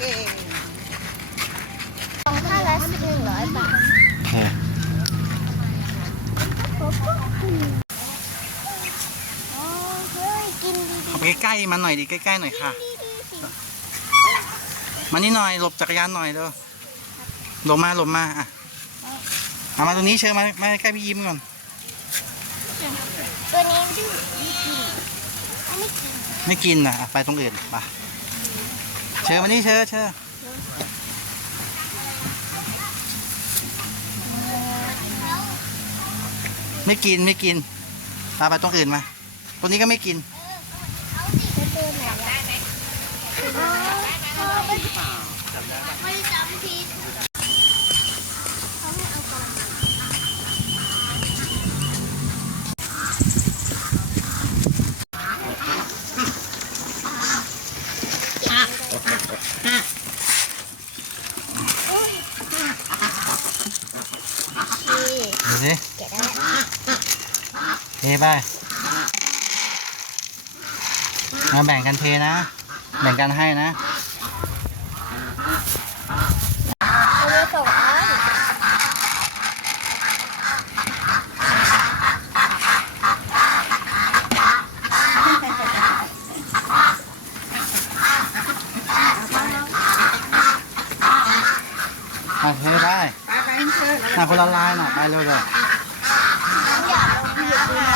เก่งของค่าละหนึ่งร้อยบาทเอออ๋อเฮ้ยกินดีเข้าไปใกล้ๆมันหน่อยดิใกล้ๆหน่อยค่ะดีดีสิมานี่หน่อยหลบจักรยานหน่อยเด้อหลบมาหลบมาอะเอามาตรงนี้เชิญมามาใกล้พี่ยิ้มก่อนตัวนี้ดื้อไม่กินอันนี้กินไม่กินนะอะไปตรงอื่นไปเชิญมานี่เชิญเชิญไม่กินไม่กินตาไปต้องอื่นมา ตัวนี้ก็ไม่กินไม่จำผิดเขาไม่เอากล่องมา ดูสิแกะได้เทไปมาแบ่งกันเทนะ แบ่งกันให้นะ เอาไว้สองอัน อะเทไป ไปไปเชิญ อะคนละลายหน่อยไปเร็วเลยอย่าลงน้ำนะ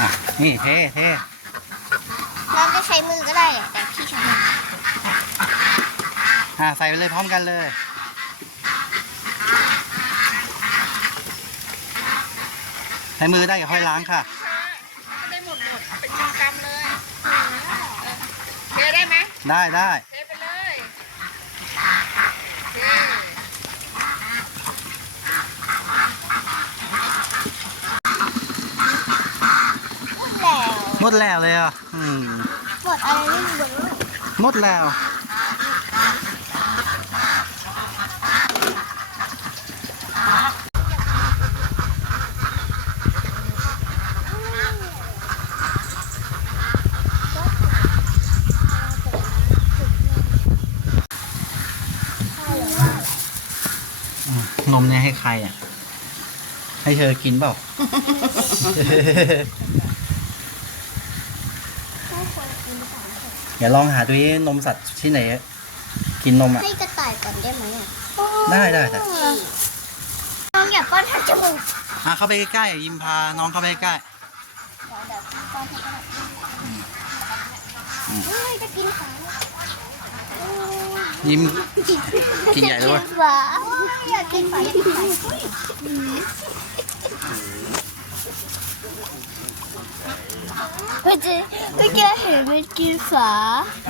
อะนี่เทเทน้ำจะใช้มือก็ได้อะแต่พี่ใช้มืออะใส่ไปเลยพร้อมกันเลยใช้มือได้อย่าค่อยล้างค่ะไม่ได้หมดหมดเป็นกำกำเลยเทได้ไหมได้ได้ เทไปเลยเท แล้ว หมดแล้วเลยอะอืมหมดอะไรไม่รู้เลยหมดแล้ว นมเนี่ยให้ใครอะ ให้เธอกินเปล่า อย่าลองหาดูดินมสัตว์ที่ไหน กินนมอะ ให้กระต่ายก่อนได้ไหมอะได้ได้ได้น้องอย่าป้อนทัดจมูกอะเข้าไปใกล้ๆยิมพาน้องเข้าไปใกล้เฮ้ยจะกินขายิ้มกินใหญ่เลยเว้ยฝาอยากกินฝาอยากกินฝา เมื่อกี้เมื่อกี้เห็นมันกินฝา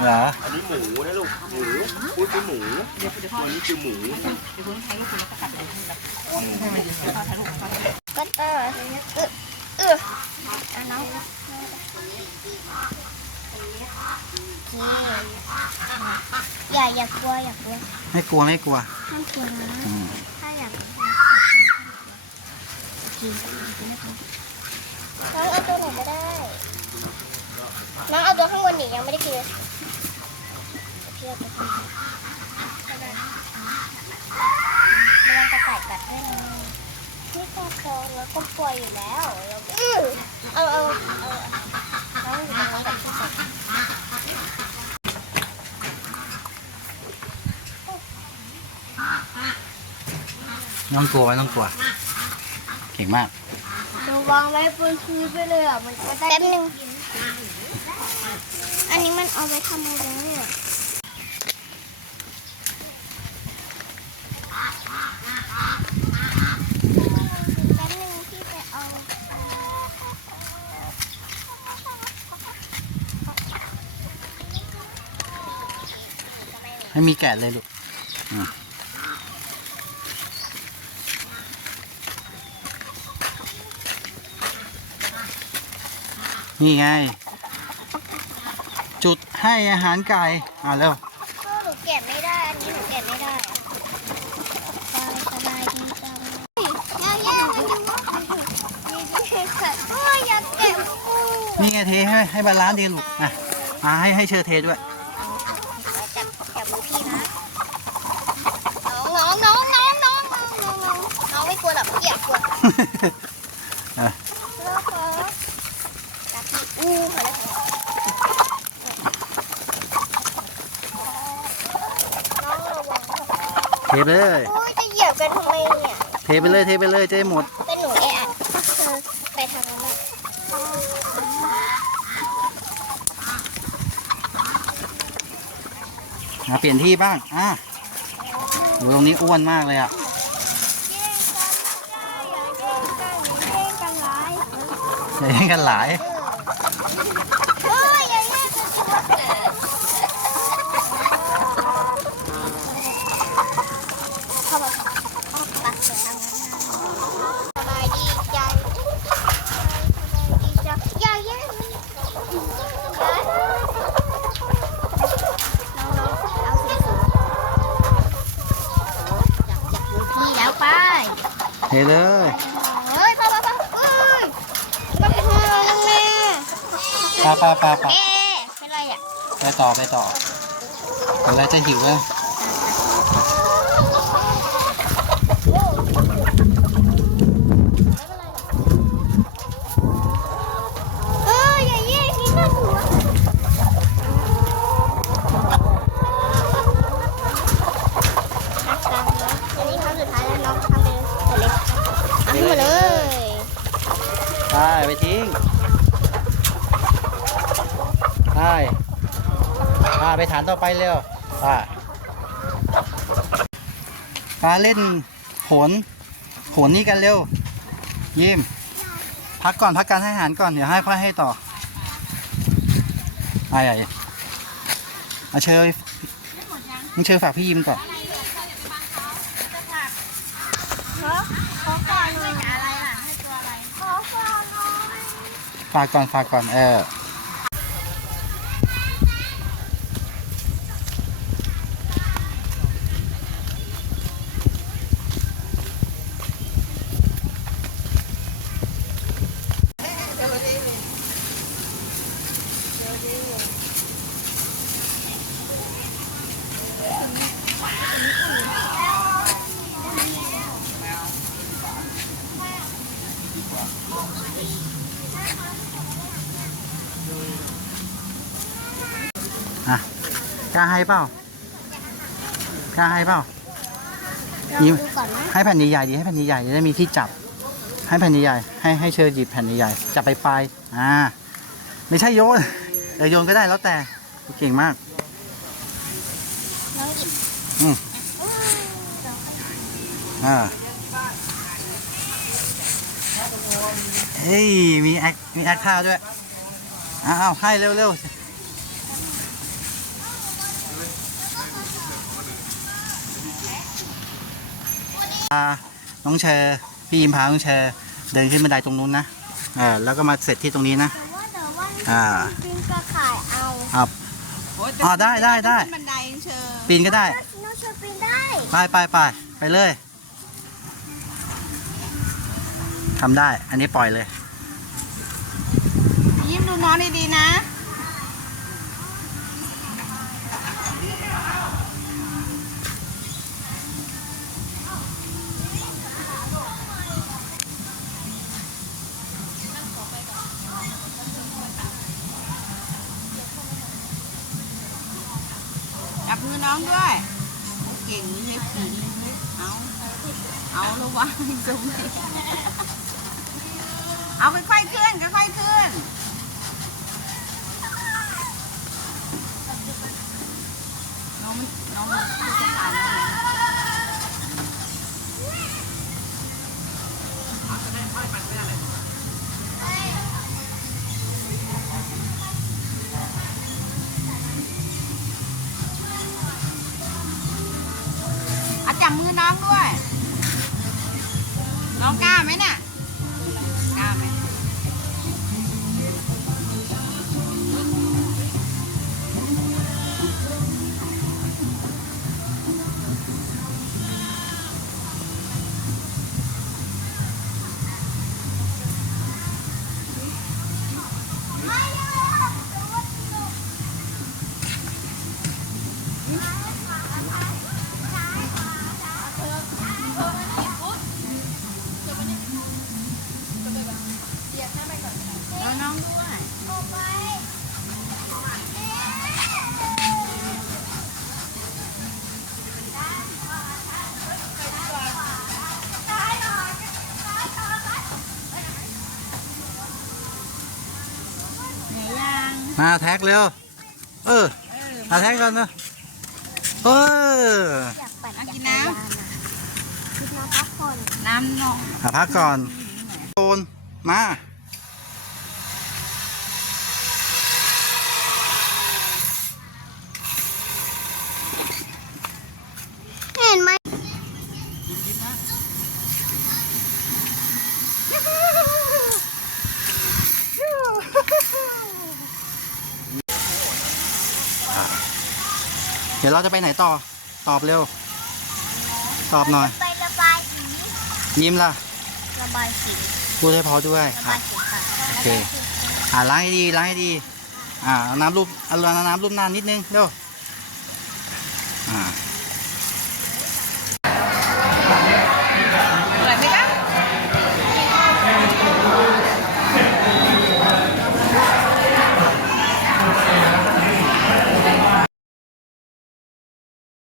เหรออันนี้หมูนะลูก หมูพูดคือหมูตัวนี้คือหมูก็ต่อเออเออเอาน้องโอเคอย่าอย่ากลัวอย่ากลัวไม่กลัวไม่กลัวห้ามกลัวนะอืมถ้าอยากกิน น้องเอาตัวไหนก็ได้ น้องเอาตัวข้างบนนี่ยังไม่ได้กินเลยพี่เอาตัวข้างบนระวังกระต่ายกัดด้วยนะพี่ก็โตแล้วก็ป่วยอยู่แล้วอื้อเอาเอาเอาน้องอยู่ตรงนั้นกับพี่สาวน้องกลัวไว้น้องกลัว เก่งมากเรา วางไว้บนพื้นไปเลยอะมันก็ได้แป๊บนึง อันนี้มันเอาไปทำอะไรเนี่ยแป๊บนึงพี่ไปเอา ให้มีแกะเลยลูก นี่ไง จุดให้อาหารไก่ อ่าเร็วก็หนูแกะไม่ได้ อันนี้หนูแกะไม่ได้อะสบายสบายดีจังอย่าแย่งมันอยู่นี่ค่ะโอ้ยอยากแกะปูนี่ไงเทให้ให้บาลานซ์ดีลูก อะอ่าให้ให้เชอเทด้วย จับจับมือพี่นะ น้องน้องน้องน้องน้องน้องน้องน้องไม่กลัวหรอกพี่อยากกลัว อะ แล้วก็จับพี่อู้ขอแล้วน้องระวัง เทไปเลย โอ้ยจะเหยียบกันทำไมเนี่ย เทไปเลยเทไปเลยจะได้หมด เป็นหนูเอะอะเธอไปทางนั้นแหละมาเปลี่ยนที่บ้าง อะดูตรงนี้อ้วนมากเลยอะแย่งกันอย่าแย่งกันร้ายอย่าแย่งกันหลาย เฮ้ยอย่าแย่งกันเข้ามาปัดเสียงดังนั้นสบายดีใจสบายดีใจอย่าแย่งน้องๆเอาสูงๆจับจับมือพี่แล้วไป เทเลยเฮ้ยพ่อพ่อพ่อเอ้ยมาเป็นห้องแม่ปลาปลาปลาปลาเอ๊ะเป็นไรอะไปต่อไปต่อเดี๋ยวเราจะหิวเลยเอออย่าแย่งที่นั่นหัวอันนี้ครั้งสุดท้ายแล้วน้องทำไปเลยเอาให้หมดเลย ไปทิ้งไปไปไปฐานต่อไปเร็วไปปลาเล่นโขนโขนนี่กันเร็ว ยิ้ม พักก่อนพักการให้อาหารก่อน เดี๋ยวให้ค่อยให้ต่อไอ้ไอ้เอาเชยมึงเชยฝากพี่ยิ้มก่อน ขอขอก่อนหน่อยอะไรล่ะให้ตัวอะไรขอก่อนหน่อย ฝากก่อนฝากก่อนเออ ล้าให้เปล่ากล้าให้เปล่ายิ้มดูก่อนนะให้แผ่นใหญ่ๆดีให้แผ่นใหญ่ๆจะได้มีที่จับ ให้แผ่นใหญ่ๆให้ให้เชอหยิบแผ่นใหญ่ๆจับไปปลายๆอ่า ไม่ใช่โยนเออโยนก็ได้แล้วแต่เก่งมากน้องหยิบอืมอ่าเฮ้ยมีแอคมีแอคท่าด้วยอ้าวให้เร็วๆ น้องเชอร์พี่ยิมพาน้องเชอร์เดินขึ้นบันไดตรงนู้นนะอ่าแล้วก็มาเสร็จที่ตรงนี้นะ แต่ว่าแต่ว่าอ่า ปีนกระข่ายเอาอ่าโอ๊ยอ๋อได้ได้ได้ ขึ้นบันไดเชิญปีนก็ได้ น้องชวนปีนได้ไปไปไปไปเลยทำได้ อันนี้ปล่อยเลย ยิ้มดูน้องดีๆนะ บมือน้องด้วยเก่งเลยผีเอาเอาระวังจมเอาค่อยๆขึ้นค่อยๆขึ้นน้องน้องผู้ชายน้องเอา น้องด้วย น้องกล้าไหมเนี่ย มาแท็กเร็ว เออเออมาแท็กกันนะเอออยากปั่นอะจักินกรน้ำยานอะคิดน้ำพักผ่อน น้ำนองมาพักก่อนโอนมาเห็นไหม เดี๋ยวเราจะไปไหนต่อ ตอบเร็ว ตอบหน่อย ไประบายสียิ้มล่ะระบายสีพูดให้พอด้วยระค่ะ บายสีค่ะโอเค อ่าล้างให้ดีล้างให้ดี อ่าเอาน้ำรูปเอาน้ำรูปนานนิดนึงเร็วอ่า